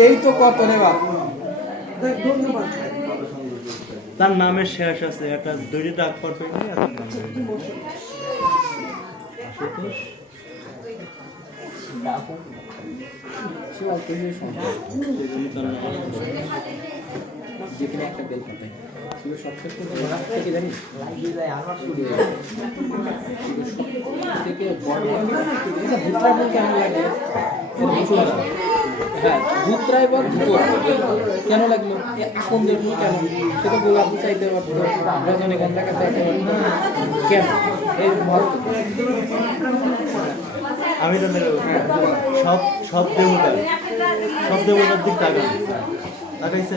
এই তো কত রে বাপ। তার নামের শেষ আছে একটা দুইটি দাগ পড়বে যেখানে একটা বেল পাতায় সবচেয়ে থেকে জানিস থেকে কেমন লাগে? হ্যাঁ ভূতরা এবং কেন লাগলো আপন দেখলো কেন সেটা গোলাপ চাইতে পারতো, রজনীগন্ধা চাইতে পারতো কেন? এই আমি তাদের সব দেবতার দিক তাকাইছে।